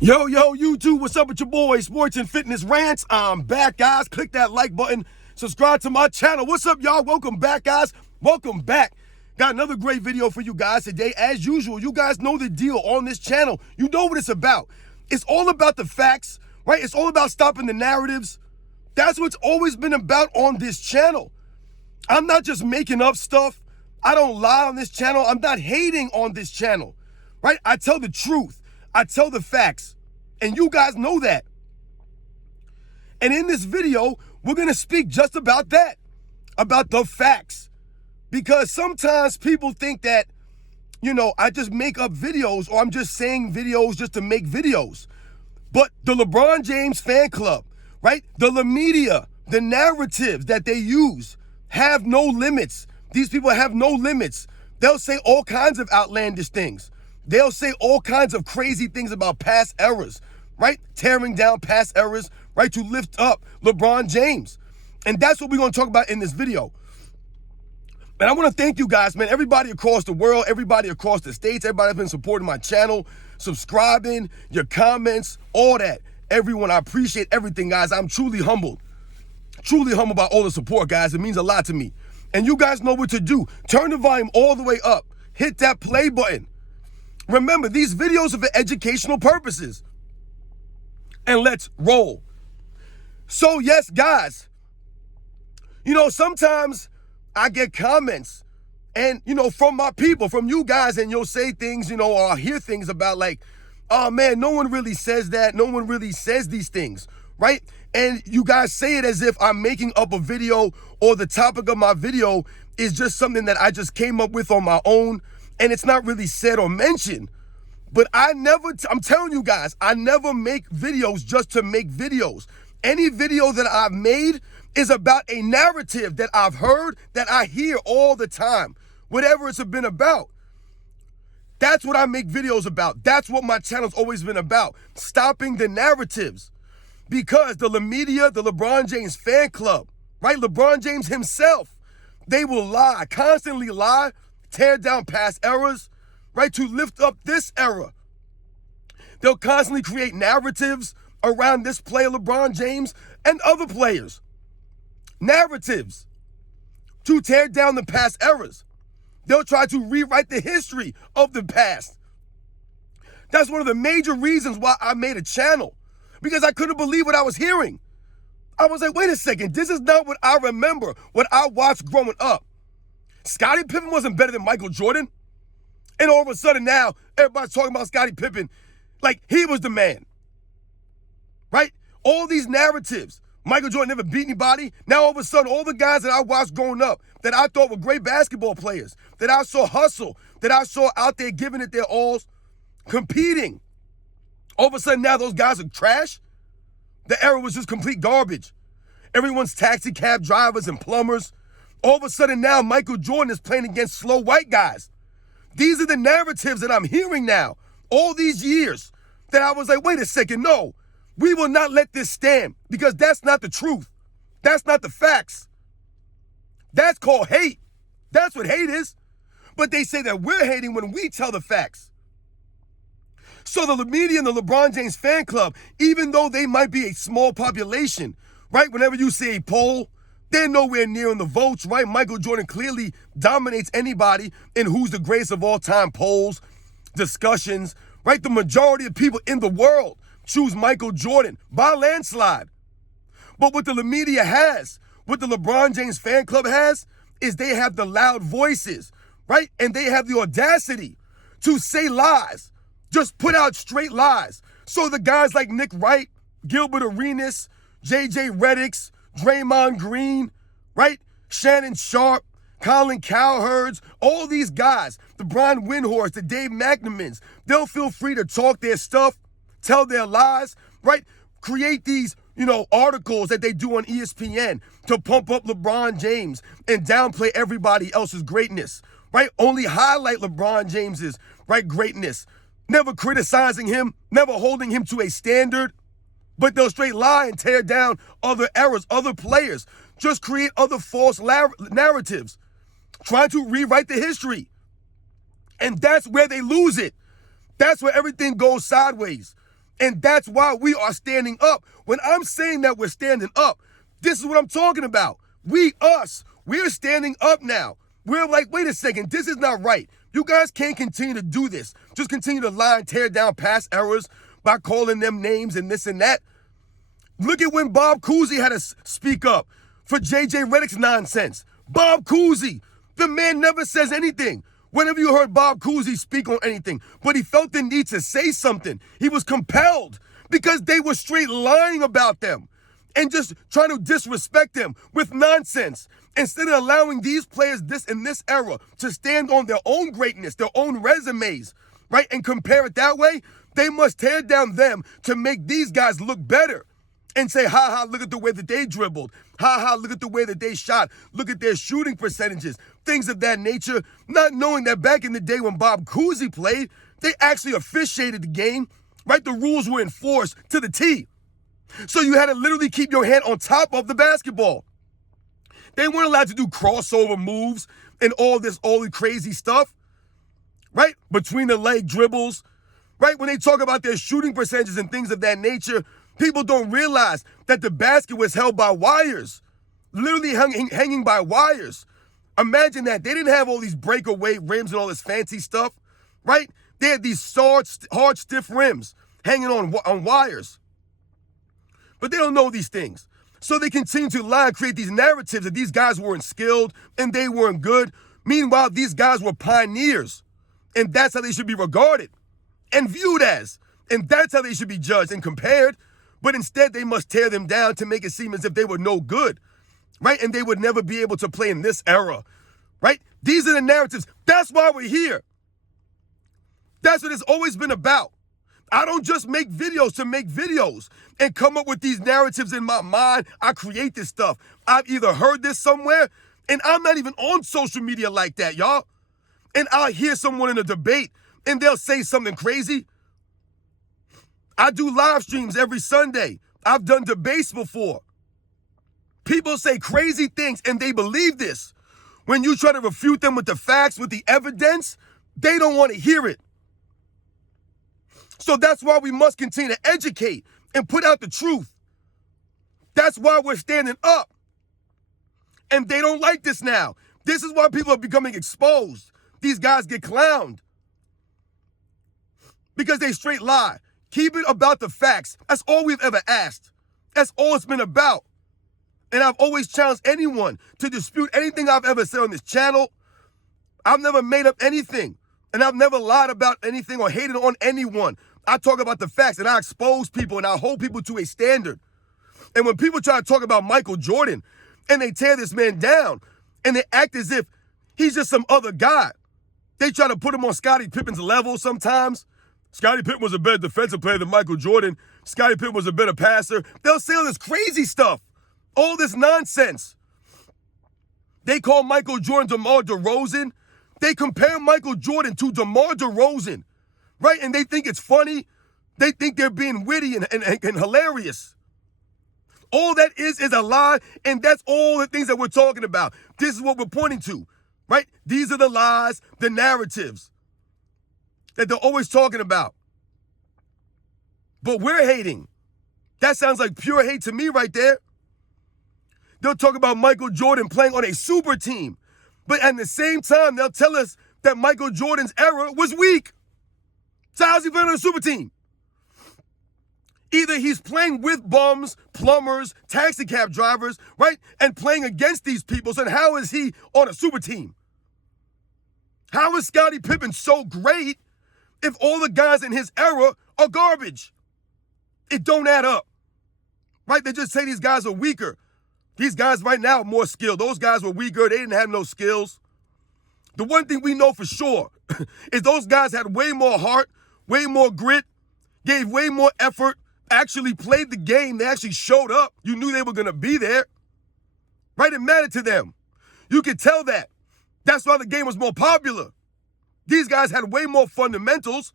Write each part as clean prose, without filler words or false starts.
Yo, YouTube, what's up with your boy, Sports and Fitness Rants? I'm back, guys. Click that like button. Subscribe to my channel. What's up, y'all? Welcome back, guys. Welcome back. Got another great video for you guys today. As usual, you guys know the deal on this channel. You know what it's about. It's all about the facts, right? It's all about stopping the narratives. That's what's always been about on this channel. I'm not just making up stuff. I don't lie on this channel. I'm not hating on this channel, right? I tell the truth. I tell the facts, and you guys know that. And in this video, we're going to speak just about that, about the facts. Because sometimes people think that, I just make up videos or I'm just saying videos just to make videos. But the LeBron James fan club, right? The media, the narratives that they use have no limits. These people have no limits. They'll say all kinds of outlandish things. They'll say all kinds of crazy things about past eras, right? Tearing down past eras, right? To lift up LeBron James. And that's what we're going to talk about in this video. And I want to thank you guys, man. Everybody across the world, everybody across the states, everybody that's been supporting my channel, subscribing, your comments, all that. Everyone, I appreciate everything, guys. I'm truly humbled by all the support, guys. It means a lot to me. And you guys know what to do. Turn the volume all the way up. Hit that play button. Remember, these videos are for educational purposes. And let's roll. So, yes, guys, sometimes I get comments and, from my people, from you guys, and you'll say things, or I'll hear things about like, oh, man, no one really says that. No one really says these things, right? And you guys say it as if I'm making up a video or the topic of my video is just something that I just came up with on my own. And it's not really said or mentioned. But I'm telling you guys, I never make videos just to make videos. Any video that I've made is about a narrative that I've heard, that I hear all the time, whatever it's been about. That's what I make videos about. That's what my channel's always been about, stopping the narratives. Because the media, the LeBron James fan club, right? LeBron James himself, they will lie, constantly lie, tear down past eras, right, to lift up this era. They'll constantly create narratives around this player, LeBron James, and other players. Narratives to tear down the past eras. They'll try to rewrite the history of the past. That's one of the major reasons why I made a channel, because I couldn't believe what I was hearing. I was like, wait a second, this is not what I remember, what I watched growing up. Scottie Pippen wasn't better than Michael Jordan. And all of a sudden now, everybody's talking about Scottie Pippen like he was the man, right? All these narratives. Michael Jordan never beat anybody. Now all of a sudden, all the guys that I watched growing up that I thought were great basketball players, that I saw hustle, that I saw out there giving it their alls, competing. All of a sudden now those guys are trash. The era was just complete garbage. Everyone's taxi cab drivers and plumbers. All of a sudden now Michael Jordan is playing against slow white guys. These are the narratives that I'm hearing now, all these years, that I was like, wait a second, no, we will not let this stand, because that's not the truth. That's not the facts. That's called hate. That's what hate is. But they say that we're hating when we tell the facts. So the media and the LeBron James fan club, even though they might be a small population, right? Whenever you see a poll, they're nowhere near in the votes, right? Michael Jordan clearly dominates anybody in who's the greatest of all time polls, discussions, right? The majority of people in the world choose Michael Jordan by landslide. But what the media has, what the LeBron James fan club has, is they have the loud voices, right? And they have the audacity to say lies, just put out straight lies. So the guys like Nick Wright, Gilbert Arenas, J.J. Redick, Draymond Green, right? Shannon Sharp, Colin Cowherds, all these guys, the Brian Windhorst, the Dave McNamans, they'll feel free to talk their stuff, tell their lies, right? Create these, articles that they do on ESPN to pump up LeBron James and downplay everybody else's greatness, right? Only highlight LeBron James's, right, greatness. Never criticizing him, never holding him to a standard. But they'll straight lie and tear down other eras, other players, just create other false narratives, trying to rewrite the history. And that's where they lose it. That's where everything goes sideways. And that's why we are standing up. When I'm saying that we're standing up, this is what I'm talking about. We're standing up now. We're like, wait a second, this is not right. You guys can't continue to do this. Just continue to lie and tear down past errors by calling them names and this and that. Look at when Bob Cousy had to speak up for J.J. Redick's nonsense. Bob Cousy, the man never says anything. Whenever you heard Bob Cousy speak on anything, but he felt the need to say something, he was compelled because they were straight lying about them and just trying to disrespect them with nonsense. Instead of allowing these players in this era to stand on their own greatness, their own resumes, right, and compare it that way, they must tear down them to make these guys look better. And say, ha, look at the way that they dribbled. Ha, look at the way that they shot. Look at their shooting percentages. Things of that nature. Not knowing that back in the day when Bob Cousy played, they actually officiated the game, right? The rules were enforced to the T. So you had to literally keep your hand on top of the basketball. They weren't allowed to do crossover moves and all the crazy stuff, right? Between the leg dribbles, right? When they talk about their shooting percentages and things of that nature, people don't realize that the basket was held by wires, literally hanging by wires. Imagine that. They didn't have all these breakaway rims and all this fancy stuff, right? They had these hard, stiff rims hanging on wires. But they don't know these things. So they continue to lie and create these narratives that these guys weren't skilled and they weren't good. Meanwhile, these guys were pioneers. And that's how they should be regarded and viewed as. And that's how they should be judged and compared. But instead, they must tear them down to make it seem as if they were no good, right? And they would never be able to play in this era, right? These are the narratives. That's why we're here. That's what it's always been about. I don't just make videos to make videos and come up with these narratives in my mind. I create this stuff. I've either heard this somewhere, and I'm not even on social media like that, y'all. And I'll hear someone in a debate, and they'll say something crazy. I do live streams every Sunday. I've done debates before. People say crazy things and they believe this. When you try to refute them with the facts, with the evidence, they don't want to hear it. So that's why we must continue to educate and put out the truth. That's why we're standing up. And they don't like this now. This is why people are becoming exposed. These guys get clowned because they straight lie. Keep it about the facts. That's all we've ever asked. That's all it's been about. And I've always challenged anyone to dispute anything I've ever said on this channel. I've never made up anything. And I've never lied about anything or hated on anyone. I talk about the facts and I expose people and I hold people to a standard. And when people try to talk about Michael Jordan and they tear this man down and they act as if he's just some other guy. They try to put him on Scottie Pippen's level sometimes. Scottie Pippen was a better defensive player than Michael Jordan. Scottie Pippen was a better passer. They'll say all this crazy stuff, all this nonsense. They call Michael Jordan DeMar DeRozan. They compare Michael Jordan to DeMar DeRozan, right? And they think it's funny. They think they're being witty and hilarious. All that is a lie, and that's all the things that we're talking about. This is what we're pointing to, right? These are the lies, the narratives that they're always talking about. But we're hating. That sounds like pure hate to me right there. They'll talk about Michael Jordan playing on a super team. But at the same time, they'll tell us that Michael Jordan's era was weak. So how's he playing on a super team? Either he's playing with bums, plumbers, taxi cab drivers, right? And playing against these people. So how is he on a super team? How is Scottie Pippen so great if all the guys in his era are garbage? It don't add up, right? They just say these guys are weaker. These guys right now are more skilled. Those guys were weaker. They didn't have no skills. The one thing we know for sure is those guys had way more heart, way more grit, gave way more effort, actually played the game. They actually showed up. You knew they were going to be there, right? It mattered to them. You could tell that. That's why the game was more popular. These guys had way more fundamentals,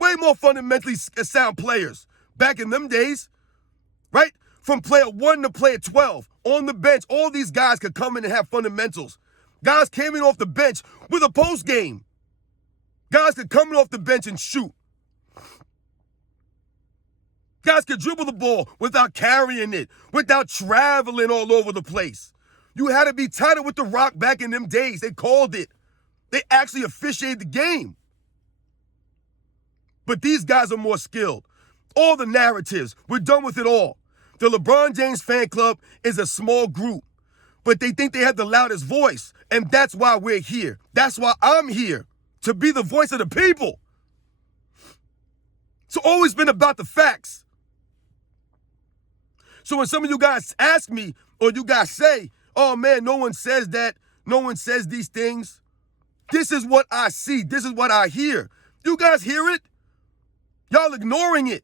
way more fundamentally sound players back in them days, right? From player 1 to player 12, on the bench, all these guys could come in and have fundamentals. Guys came in off the bench with a post game. Guys could come in off the bench and shoot. Guys could dribble the ball without carrying it, without traveling all over the place. You had to be tighter with the rock back in them days. They called it. They actually officiated the game. But these guys are more skilled. All the narratives, we're done with it all. The LeBron James fan club is a small group, but they think they have the loudest voice, and that's why we're here. That's why I'm here, to be the voice of the people. It's always been about the facts. So when some of you guys ask me, or you guys say, oh man, no one says that, no one says these things, this is what I see, this is what I hear. You guys hear it? Y'all ignoring it.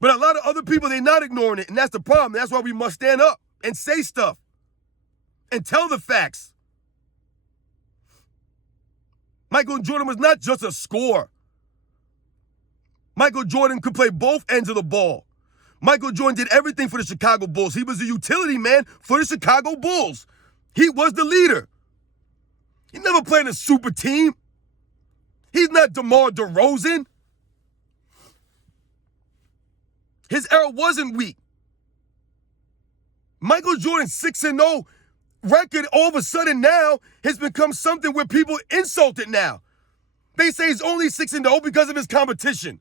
But a lot of other people, they're not ignoring it, and that's the problem. That's why we must stand up and say stuff and tell the facts. Michael Jordan was not just a scorer. Michael Jordan could play both ends of the ball. Michael Jordan did everything for the Chicago Bulls. He was a utility man for the Chicago Bulls. He was the leader. He never played in a super team. He's not DeMar DeRozan. His era wasn't weak. Michael Jordan's 6-0 record all of a sudden now has become something where people insult it now. They say he's only 6-0 because of his competition.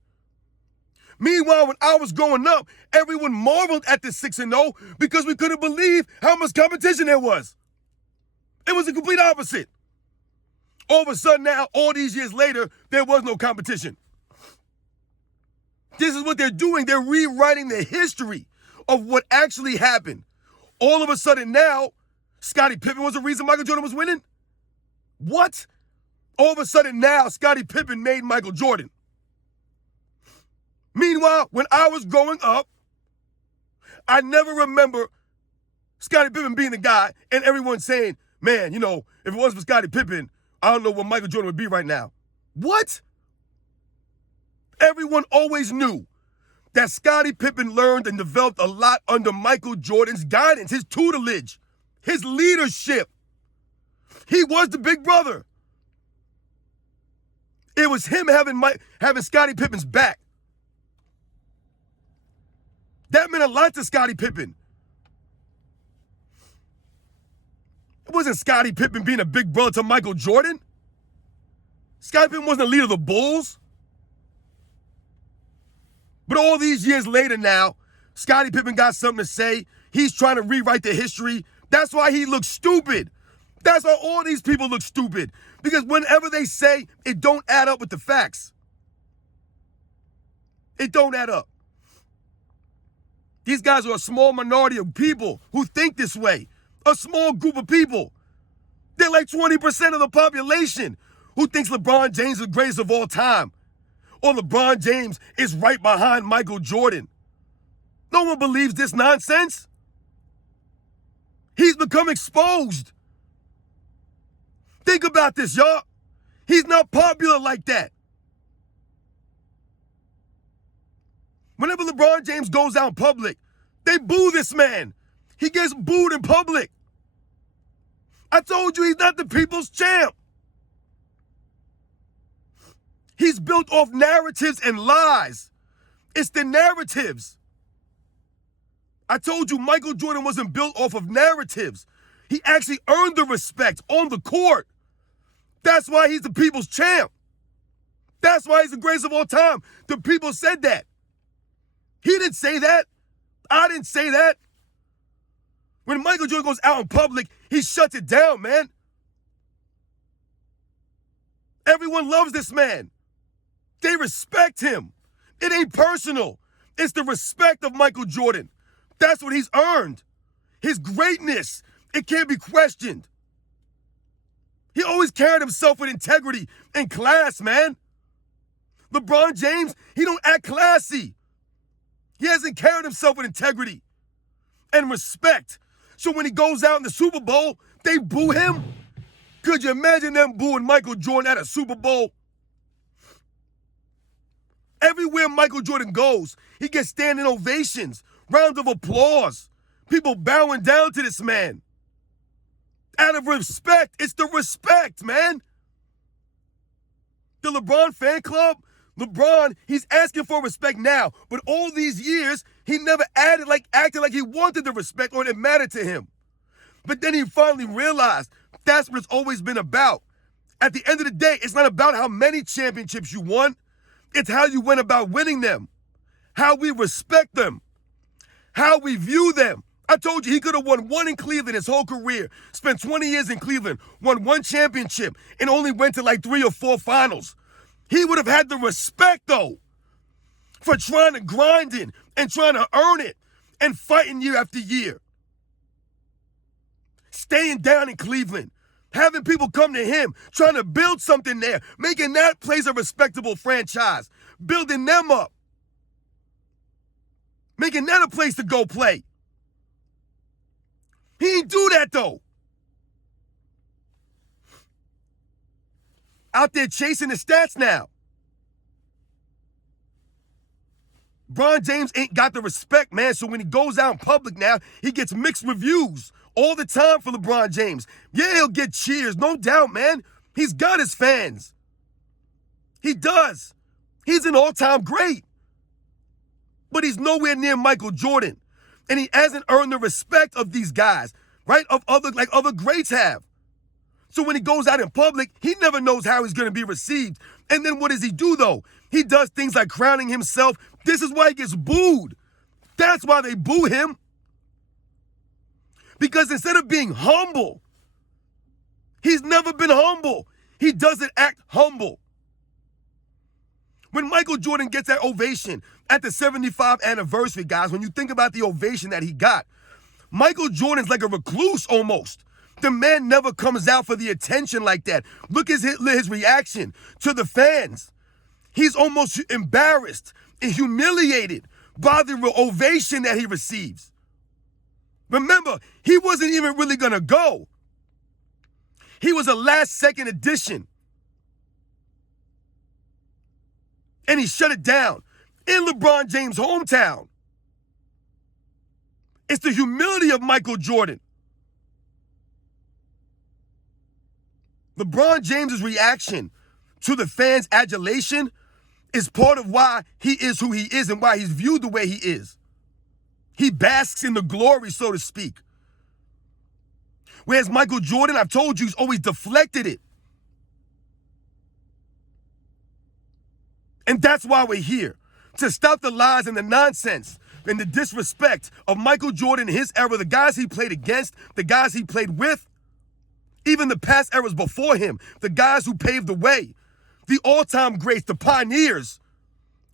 Meanwhile, when I was growing up, everyone marveled at the 6-0 because we couldn't believe how much competition there was. It was the complete opposite. All of a sudden now, all these years later, there was no competition. This is what they're doing. They're rewriting the history of what actually happened. All of a sudden now, Scottie Pippen was the reason Michael Jordan was winning? What? All of a sudden now, Scottie Pippen made Michael Jordan. Meanwhile, when I was growing up, I never remember Scottie Pippen being the guy and everyone saying, man, if it wasn't for Scottie Pippen, I don't know where Michael Jordan would be right now. What? Everyone always knew that Scottie Pippen learned and developed a lot under Michael Jordan's guidance, his tutelage, his leadership. He was the big brother. It was him having Scottie Pippen's back. That meant a lot to Scottie Pippen. It wasn't Scottie Pippen being a big brother to Michael Jordan. Scottie Pippen wasn't the leader of the Bulls. But all these years later now, Scottie Pippen got something to say. He's trying to rewrite the history. That's why he looks stupid. That's why all these people look stupid. Because whenever they say, it don't add up with the facts. It don't add up. These guys are a small minority of people who think this way. A small group of people. They're like 20% of the population who thinks LeBron James is the greatest of all time. Or LeBron James is right behind Michael Jordan. No one believes this nonsense. He's become exposed. Think about this, y'all. He's not popular like that. Whenever LeBron James goes out in public, they boo this man. He gets booed in public. I told you he's not the people's champ. He's built off narratives and lies. It's the narratives. I told you Michael Jordan wasn't built off of narratives. He actually earned the respect on the court. That's why he's the people's champ. That's why he's the greatest of all time. The people said that. He didn't say that. I didn't say that. When Michael Jordan goes out in public, he shuts it down, man. Everyone loves this man. They respect him. It ain't personal. It's the respect of Michael Jordan. That's what he's earned. His greatness, it can't be questioned. He always carried himself with integrity and class, man. LeBron James, he don't act classy. He hasn't carried himself with integrity and respect. So when he goes out in the Super Bowl, they boo him? Could you imagine them booing Michael Jordan at a Super Bowl? Everywhere Michael Jordan goes, he gets standing ovations, rounds of applause, people bowing down to this man. Out of respect, it's the respect, man. The LeBron fan club, LeBron, he's asking for respect now, but all these years, he never acted like he wanted the respect or it mattered to him. But then he finally realized that's what it's always been about. At the end of the day, it's not about how many championships you won. It's how you went about winning them, how we respect them, how we view them. I told you he could have won one in Cleveland his whole career, spent 20 years in Cleveland, won one championship, and only went to like 3 or 4 finals. He would have had the respect, though, for trying to grind it and trying to earn it and fighting year after year. Staying down in Cleveland, having people come to him, trying to build something there, making that place a respectable franchise, building them up, making that a place to go play. He didn't do that, though. Out there chasing the stats now. LeBron James ain't got the respect, man, so when he goes out in public now, he gets mixed reviews all the time for LeBron James. Yeah, he'll get cheers, no doubt, man. He's got his fans. He does. He's an all-time great. But he's nowhere near Michael Jordan. And he hasn't earned the respect of these guys, right? Of other greats have. So when he goes out in public, he never knows how he's going to be received. And then what does he do, though? He does things like crowning himself. This is why he gets booed. That's why they boo him. Because instead of being humble, he's never been humble. He doesn't act humble. When Michael Jordan gets that ovation at the 75th anniversary, guys, when you think about the ovation that he got, Michael Jordan's like a recluse almost. The man never comes out for the attention like that. Look at his reaction to the fans. He's almost embarrassed and humiliated by the ovation that he receives. Remember, he wasn't even really going to go. He was a last-second addition. And he shut it down in LeBron James' hometown. It's the humility of Michael Jordan. LeBron James' reaction to the fans' adulation is part of why he is who he is and why he's viewed the way he is. He basks in the glory, so to speak. Whereas Michael Jordan, I've told you, he's always deflected it. And that's why we're here, to stop the lies and the nonsense and the disrespect of Michael Jordan in his era, the guys he played against, the guys he played with, even the past eras before him, the guys who paved the way, the all-time greats, the pioneers.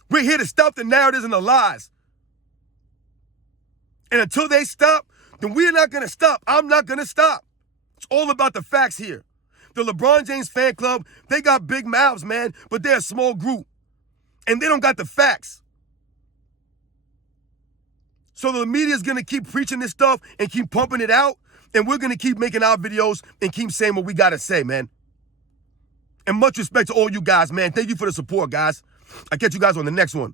We're here to stop the narratives and the lies. And until they stop, then we're not going to stop. I'm not going to stop. It's all about the facts here. The LeBron James fan club, they got big mouths, man, but they're a small group. And they don't got the facts. So the media's going to keep preaching this stuff and keep pumping it out. And we're going to keep making our videos and keep saying what we got to say, man. And much respect to all you guys, man. Thank you for the support, guys. I'll catch you guys on the next one.